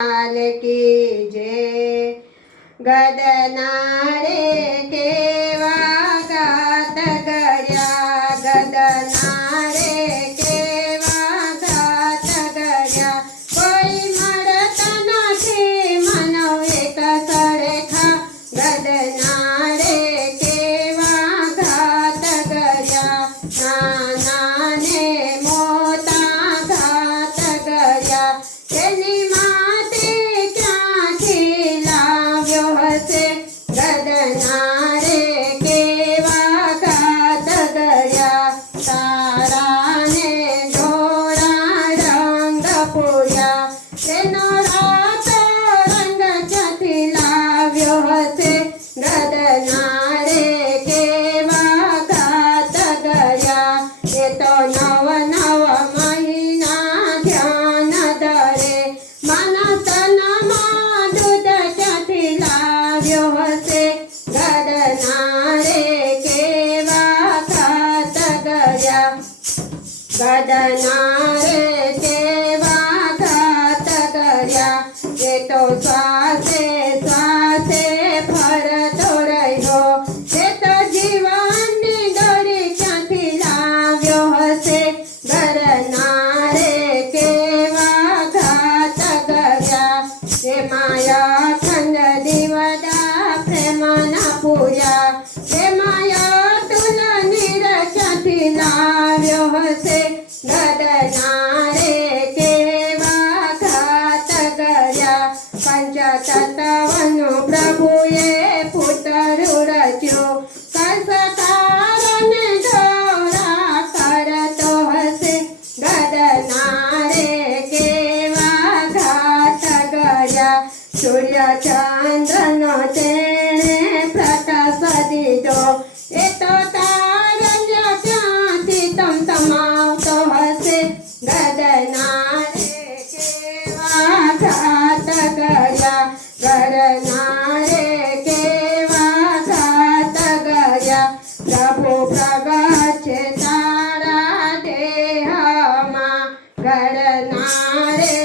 लाल की जय। गदनारे केवा गात गड्या, गदनारे केवा गात गड्या। कोई मरत नथी मनो एक सड़खा, गदनारे केवा गात गड्या। नाना ने मोता घात गड्या, तेनी गदनारे केवा गात गड्या। ताराने धोळा रंग पुर्या, तेनो रात रंग क्यांथी लाव्यो हसे। गदनारे केवा गात गड्या। ए तो नव नव महीना ध्यान धरे, मानसनमा दूध क्यांथी लाव्यो हसे। गदनारे केवा गात गड्या, गदनारे केवा गात गड्या। ए तो श्वासे श्वासे फरतो रह्यो, ए तो जीवननी दोरी क्यांथी लाव्यो हसे। गदनारे केवा गात गड्या। ए माया खंड दिवदा प्रेमना पुर्या, ए माया तुला नीर क्यांथी लाव्यो हसे। गदनारे केवा गात गड्या। पंचतत्वनो प्रभुए पुतळू रच्यो, कसकारने ढोरा करतो हसे। गदनारे केवा गात गड्या। सूर्य चंद्रनो तेणे प्रकाश दीधो, ए तो तारण्य क्यांथी तमतमावतो हसे। गदनारे केवा गात गड्या, गदनारे केवा गात गड्या। प्रभु प्रगटे तारा देहमा, गदनारे